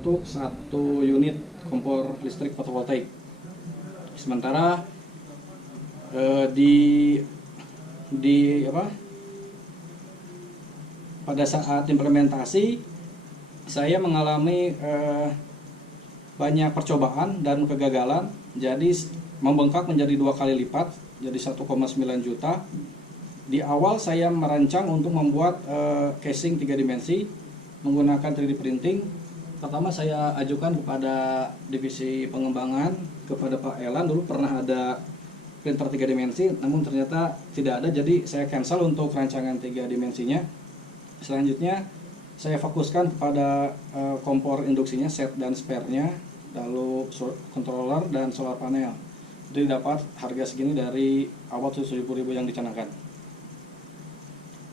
untuk 1 unit kompor listrik fotovoltaik. Sementara pada saat implementasi saya mengalami banyak percobaan dan kegagalan, jadi membengkak menjadi 2 kali lipat, jadi 1,9 juta. Di awal saya merancang untuk membuat casing 3 dimensi menggunakan 3D printing. Pertama saya ajukan kepada divisi pengembangan, kepada Pak Elan, dulu pernah ada printer 3 dimensi, namun ternyata tidak ada, jadi saya cancel untuk rancangan 3 dimensinya. Selanjutnya saya fokuskan kepada kompor induksinya, set dan spare-nya, lalu controller dan solar panel. Jadi dapat harga segini dari awal 70.000 yang dicanangkan.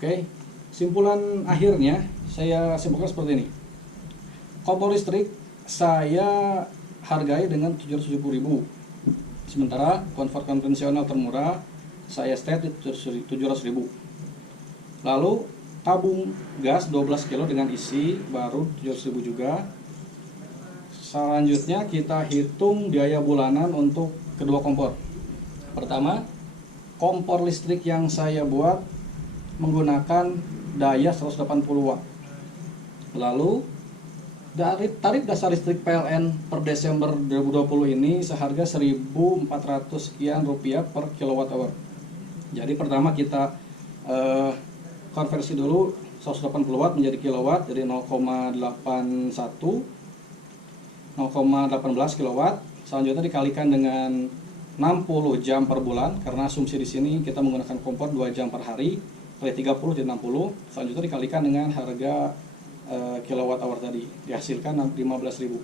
Oke, simpulan akhirnya saya simpulkan seperti ini. Kompor listrik saya hargai dengan 770.000. Sementara kompor konvensional termurah saya state di 700.000. Lalu tabung gas 12 kilo dengan isi baru 700.000 juga. Selanjutnya kita hitung biaya bulanan untuk kedua kompor. Pertama, kompor listrik yang saya buat menggunakan daya 180 watt. Lalu dari tarif dasar listrik PLN per Desember 2020 ini seharga 1.400 sekian rupiah per kilowatt hour. Jadi pertama kita konversi dulu 180 watt menjadi kilowatt, jadi 0,18 kilowatt. Selanjutnya dikalikan dengan 60 jam per bulan, karena asumsi di sini kita menggunakan kompor 2 jam per hari, kali 30 jadi 60. Selanjutnya dikalikan dengan harga kilowatt hour tadi, dihasilkan 15.000.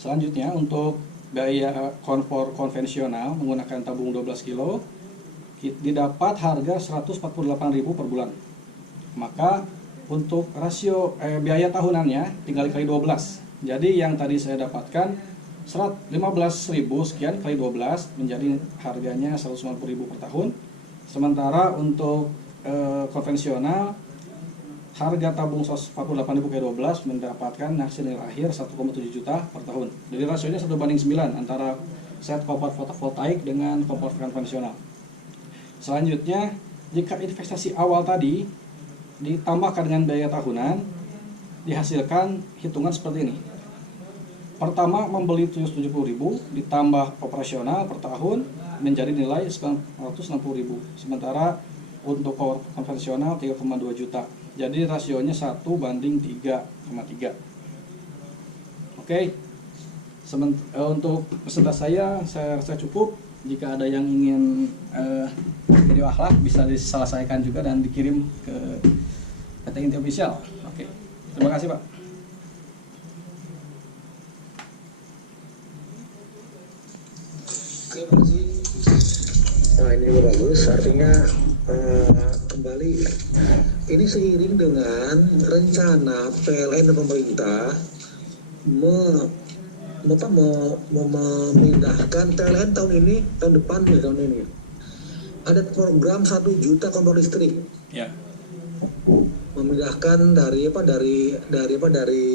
Selanjutnya untuk biaya kompor konvensional menggunakan tabung 12 kilo didapat harga 148.000 per bulan. Maka untuk rasio biaya tahunannya tinggal kali 12. Jadi yang tadi saya dapatkan 15.000 sekian kali 12 menjadi harganya 150.000 per tahun. Sementara untuk konvensional harga tabung 148.000 kali 12 mendapatkan hasil nilai akhir 1,7 juta per tahun. Jadi rasionya 1:9 antara set kompor fotovoltaik dengan kompor konvensional. Selanjutnya, jika investasi awal tadi ditambahkan dengan biaya tahunan, dihasilkan hitungan seperti ini. Pertama, membeli 770.000 ditambah operasional per tahun menjadi nilai 960.000. Sementara untuk kompor konvensional 3,2 juta. Jadi rasionya 1:3,3. Oke. Untuk peserta saya rasa cukup. Jika ada yang ingin video akhlak bisa diselesaikan juga dan dikirim ke PT Inti Official. Oke. Terima kasih, Pak. Terima kasih. Nah, ini bagus, artinya kembali ini seiring dengan rencana PLN dan pemerintah memindahkan PLN tahun depan ada program 1 juta kompor listrik. Ya. Memindahkan dari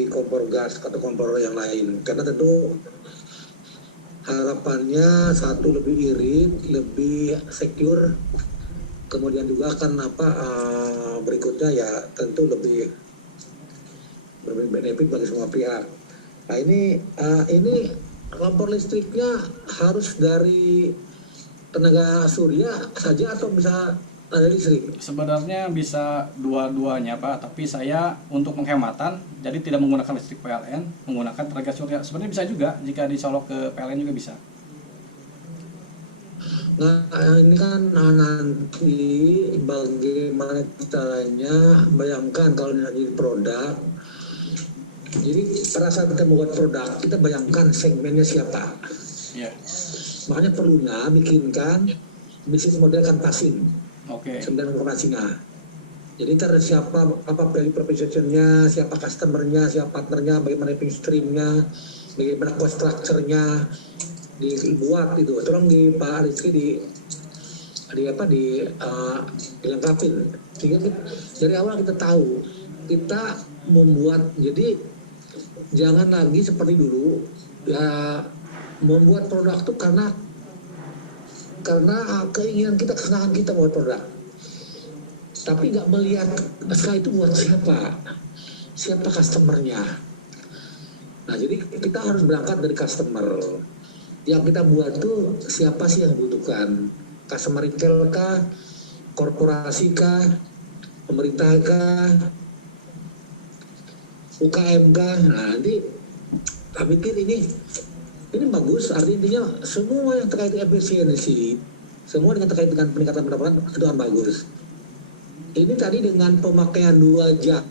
kompor gas atau kompor yang lain, karena tentu harapannya satu lebih irit, lebih secure, kemudian juga akan berikutnya ya tentu lebih benefit bagi semua pihak. Nah ini kompor listriknya harus dari tenaga surya saja atau bisa ada listrik? Sebenarnya bisa dua-duanya, Pak, tapi saya untuk penghematan jadi tidak menggunakan listrik PLN, menggunakan tenaga surya. Sebenarnya bisa juga jika dicolok ke PLN juga bisa. Nah ini kan nanti bagaimana caranya, bayangkan kalau jadi produk. Jadi pada saat kita membuat produk, kita bayangkan segmennya siapa. Yeah. Makanya perlunya bikinkan bisnis model kanvasin. Oke. Sembilan informasinya. Jadi siapa value proposition-nya, siapa customer-nya, siapa partnernya, bagaimana revenue stream-nya, bagaimana cost structure-nya dibuat itu. Tolong di Pak Rizky dilengkapin. Sehingga dari awal kita tahu kita membuat, jadi jangan lagi seperti dulu ya, membuat produk itu karena keinginan kita, kesenangan kita membuat produk, tapi nggak melihat setelah itu buat siapa customernya. Nah, jadi kita harus berangkat dari customer. Yang kita buat tuh siapa sih yang butuhkan? Customer retail kah? Korporasi kah? Pemerintah kah? UKM kah? Nah, nanti saya pikir ini bagus. Artinya semua yang terkait efisiensi, semua yang terkait dengan peningkatan pendapatan itu akan bagus. Ini tadi dengan pemakaian 2 jam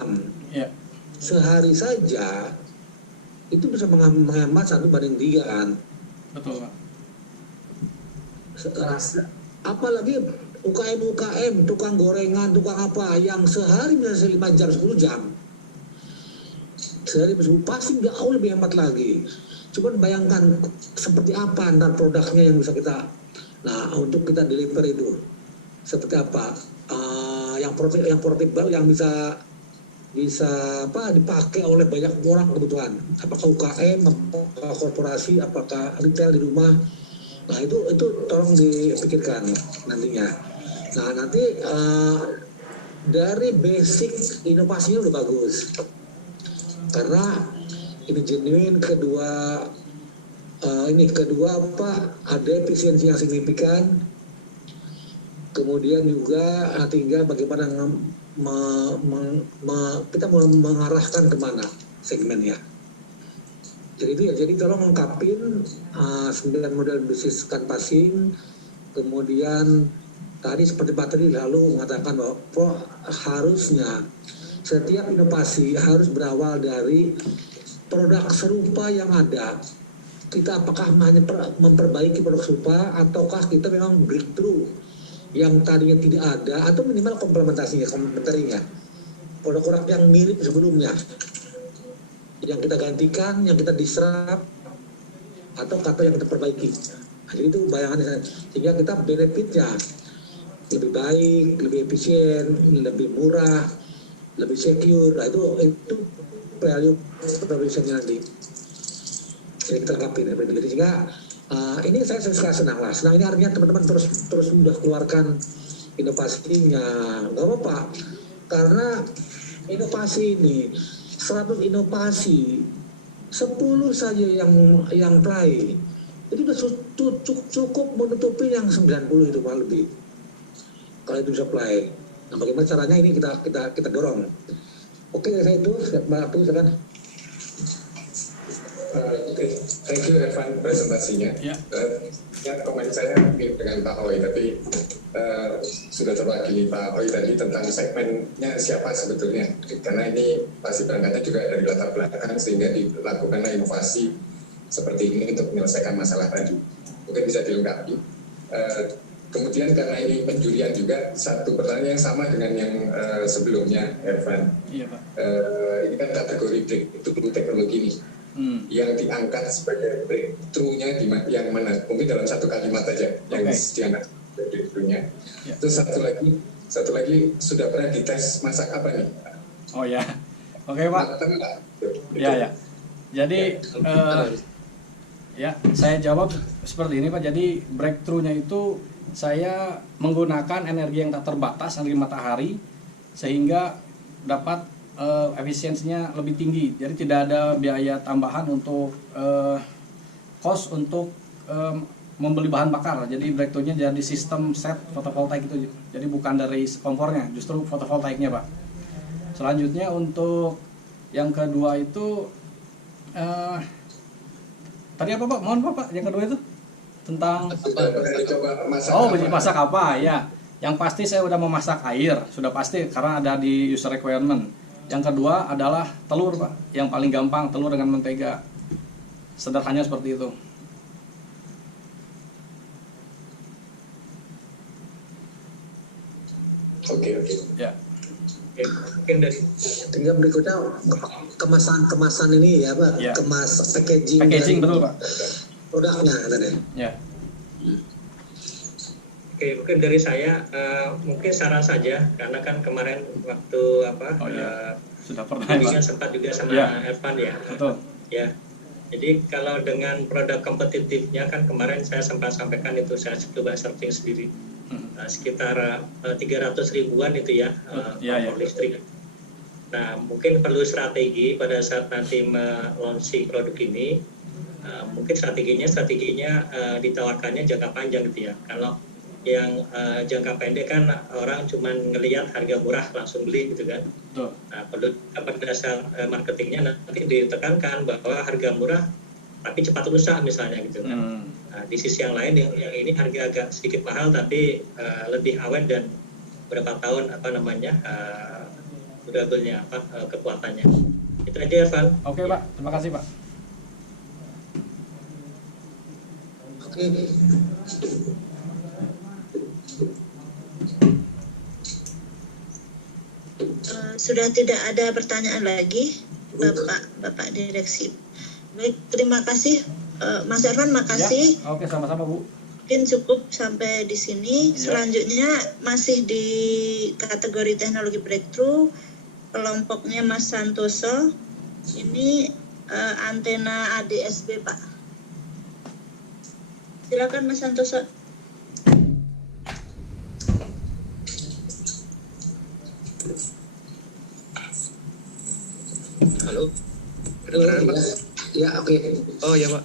sehari saja itu bisa menghemat 1:3 kan. Betul, Pak. Apalagi UKM, tukang gorengan, tukang apa yang sehari bisa 5 jam, 10 jam. Sehari pasti jauh lebih hemat lagi. Cuman bayangkan seperti apa antar produknya yang bisa kita, nah untuk kita deliver itu seperti apa, yang portable yang bisa dipakai oleh banyak orang kebutuhan, apakah UKM, apakah korporasi, apakah retail di rumah. Nah itu tolong dipikirkan nantinya. Nah nanti dari basic inovasinya udah bagus karena ini genuine. Kedua ada efisiensi yang signifikan. Kemudian juga tinggal bagaimana kita mengarahkan kemana segmennya. Jadi tolong lengkapin 9 model bisnis canvassing. Kemudian tadi seperti Pak tadi lalu mengatakan bahwa harusnya setiap inovasi harus berawal dari produk serupa yang ada. Kita apakah hanya memperbaiki produk serupa ataukah kita memang breakthrough yang tadinya tidak ada, atau minimal komplementarinya, produk-produk yang mirip sebelumnya yang kita gantikan, yang kita disrupt, atau kata yang kita perbaiki. Nah, jadi itu bayangannya, sehingga kita benefitnya lebih baik, lebih efisien, lebih murah, lebih secure. Nah, itu value propositionnya nanti. Jadi kita lengkapin. Jadi sehingga ini saya suka senang lah. Senang ini artinya teman-teman terus sudah keluarkan inovasinya. Nggak apa-apa. Karena inovasi ini 100 inovasi 10 saja yang try. Jadi sudah cukup menutupi yang 90 itu malah lebih. Kalau itu bisa play. Nah, bagaimana caranya ini kita dorong. Oke, saya itu Mbak Abdul silakan. Thank you Evan presentasinya. Komen saya mirip dengan Pak Oi, tapi sudah terwakili Pak Oi tadi tentang segmennya siapa sebetulnya, karena ini pasti berangkatnya juga dari latar belakang sehingga dilakukanlah inovasi seperti ini untuk menyelesaikan masalah tadi. Mungkin bisa dilengkapi. Kemudian karena ini penjurian juga, satu pertanyaan yang sama dengan yang sebelumnya Evan. Iya, Pak. Ini kan kategori breakthrough teknologi ini. Yang diangkat sebagai breakthrough-nya yang mana? Mungkin dalam satu kalimat aja yang diangkat breakthrough-nya. Yeah. Terus satu lagi sudah pernah dites masak apa nih? Oh ya, oke Pak. Ya. Jadi saya jawab seperti ini Pak. Jadi breakthrough-nya itu saya menggunakan energi yang tak terbatas, energi matahari, sehingga dapat efisiensinya lebih tinggi. Jadi tidak ada biaya tambahan untuk cost untuk membeli bahan bakar. Jadi breakthrough-nya jadi sistem set fotovoltaik itu. Jadi bukan dari kompornya, justru fotovoltaiknya Pak. Selanjutnya untuk yang kedua itu tadi apa Pak? Mohon Pak, yang kedua itu tentang masak apa ya. Yang pasti saya udah memasak air, sudah pasti karena ada di user requirement. Yang kedua adalah telur Pak, yang paling gampang telur dengan mentega. Sederhananya seperti itu. Oke. Ya. Mungkin dari tinggal berikutnya kemasan ini ya Pak, ya. Packaging betul Pak. Produknya tadi. Ya. Oke, mungkin dari saya mungkin saran saja karena kan kemarin waktu Sudah pernah Tadi ya, kan Pak. sempat juga sama Ya. Evan ya. Betul. Ya. Jadi kalau dengan produk kompetitifnya kan kemarin saya sempat sampaikan itu saya coba searching sendiri. Sekitar 300 ribuan itu ya, Ya, ya. kompor listrik. Nah, mungkin perlu strategi pada saat nanti launching produk ini. Mungkin strateginya ditawarkannya jangka panjang gitu ya. Kalau yang jangka pendek kan orang cuma ngelihat harga murah langsung beli gitu kan. Betul. Nah, perlu pada dasar marketingnya nanti ditekankan bahwa harga murah tapi cepat rusak misalnya gitu kan. Nah, di sisi yang lain yang ini harga agak sedikit mahal tapi lebih awet dan berapa tahun durable-nya kekuatannya. Itu aja Evan. Oke, Pak. Terima kasih, Pak. Oke. Sudah tidak ada pertanyaan lagi, Bapak Direksi. Baik, terima kasih, Mas Ervan, makasih. Ya. Oke, sama-sama, Bu. Mungkin cukup sampai di sini. Ya. Selanjutnya masih di kategori teknologi breakthrough, kelompoknya Mas Santoso. Ini antena ADSB, Pak. Silakan Mas Santoso. Halo. Ya, oke. Oh ya Pak.